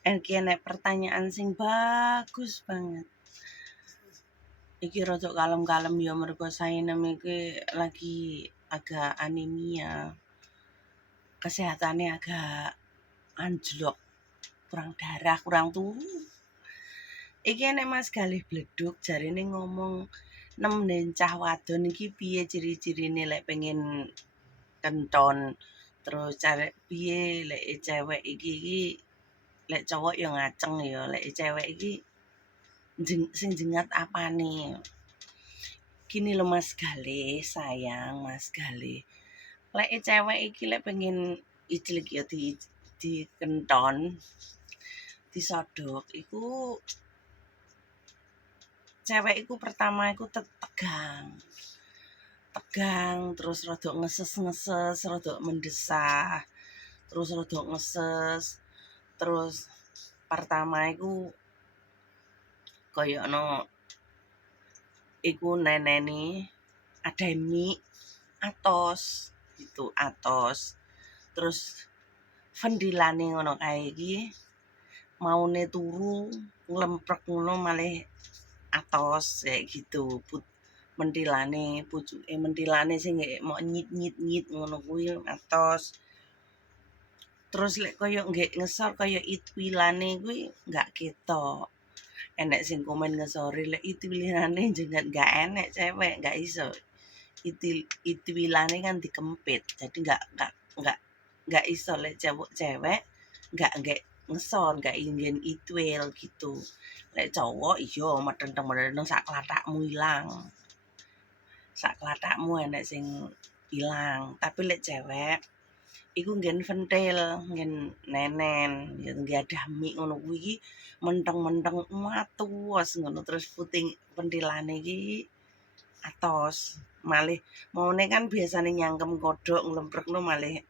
Iki enek pertanyaan sing bagus banget. Iki rada kalem-kalem ya mergo Sainem iki lagi agak anemia. Kesehatannya agak anjlok, kurang darah, kurang turu. Iki enek Mas Galih Bledug jarine ngomong nemen cah wadon iki piye ciri-cirine lek pengen kenton. Terus cara piye lek cewek iki lek cowok ya ngaceng ya, lek cewek iki sing jengat apane. Gini loh Mas Galih, sayang Mas Galih. Lek cewek iki lek pengen ijlik ya di kenton, disodok iku cewek iku pertama iku tegang. Tegang terus rada ngeses-ngeses, rada mendesah, terus rada ngeses. Terus pertama iku koyono iku neneni ademi atos gitu, atos. Terus vendilane ngono kae iki maune turu nglemprek ngono malih atos kayak gitu. Mentilane pucuke mentilane sing mau nyit-nyit ngono kuwi atos. Terus lek koyo nggih ngesor koyo itwilane kuwi enggak ketok. Enek sing komen ngesori lek itwilane jengat enggak enek cewek, enggak iso. Itwilane kan dikempit. Jadi enggak iso lek cewek enggak ngesor, enggak ingin itwil gitu. Lek cowok iya medenteng-medenteng sak klathakmu ilang. Sak klathakmu enek sing ilang, tapi lek cewek iku nggen ventil, nggen nenen, ya nggih adami ngono kuwi iki menteng-menteng atos ngono terus puting ventilane iki atos. Malih maune kan biasane nyangkem kodhok nglemprekno malih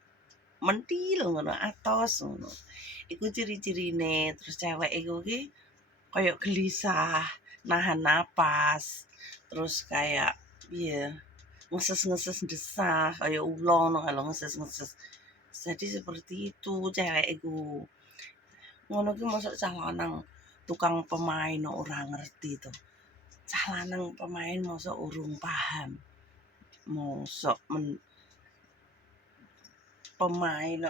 mentil ngono atos ngono. Iku ciri-cirine. Terus cewek iku ki koyo gelisah, nahan napas, terus kayak piye ngeses-ngeses desah kayak ula ngono kalau ngeses-ngeses. Jadi seperti itu cewek iku. Ngono ki mosok cah lanang tukang pemain ora ngerti to. Cah lanang pemain mosok urung paham. Mosok pemain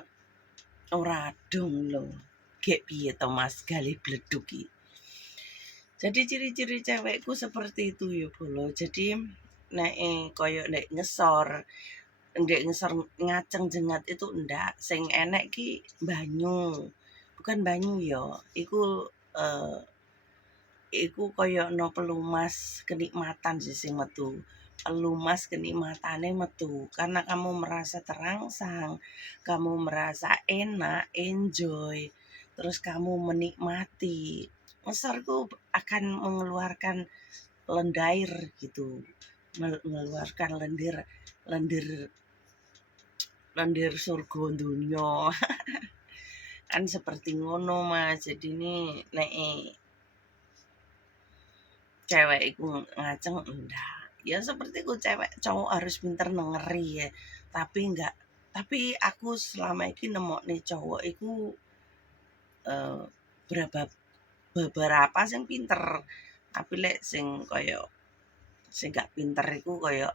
ora dong lho. Gek piye to Mas Galih Bledug iki. Jadi ciri-ciri cewekku seperti itu ya bolo. Jadi nek koyo nek ngesor ngaceng jengat itu ndak. Sing enek ki banyu. Bukan banyu ya. Iku koyo no pelumas kenikmatan sih sing metu. Pelumas kenikmatane metu karena kamu merasa terangsang, kamu merasa enak, enjoy, terus kamu menikmati. Ngesarku akan mengeluarkan lendir gitu, mengeluarkan lendir surga dunia. Kan seperti ngono Mas. Jadi ini nek cewek iku ngaceng enggak. Ya seperti ku cewek cowok harus pinter nengeri ya. Tapi aku selama ini nemokne cowok iku eh, beberapa sing pinter. Tapi lek sing koyo sing gak pinter iku koyo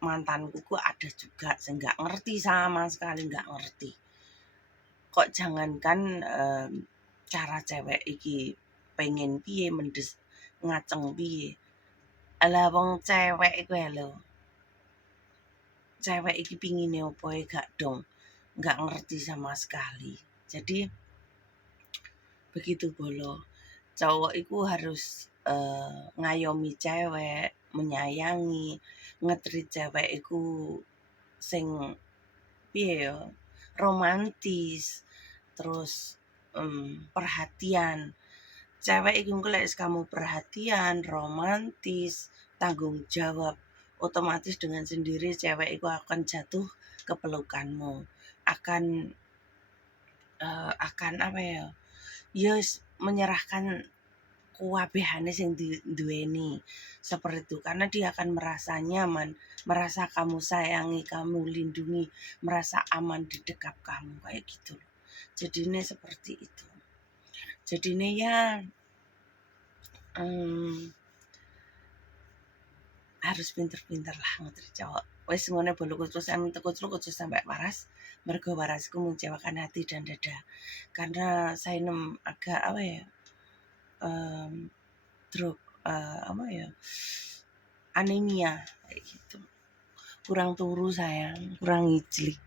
mantanku ku ada juga sing gak ngerti sama sekali gak ngerti. Kok jangankan cara cewek iki pengen piye ngaceng piye. Alah wong cewek iku lho. Cewek iki pingine opo gak dong. Gak ngerti sama sekali. Jadi begitu bolo. Cowok iku harus ngayomi cewek, menyayangi, ngetrit cewek iku sing piye ya, romantis, terus perhatian. Cewek iku lek kamu perhatian, romantis, tanggung jawab, otomatis dengan sendiri cewek iku akan jatuh ke pelukanmu. Akan apa ya? Yes, menyerahkan kuwabehane sing duweni seperti itu karena dia akan merasa nyaman, merasa kamu sayangi, kamu lindungi, merasa aman di dekat kamu kayak gitu. Jadinya seperti itu. Jadinya ya harus pinter-pinter lah ngutri cowok. Wes ngono bolu kucusan kucus sampai waras. Mergo warasku mengecewakan hati dan dada. Karena saya agak apa ya? Drop apa ya? Anemia kayak gitu. Kurang turu sayang, kurang ngijlik.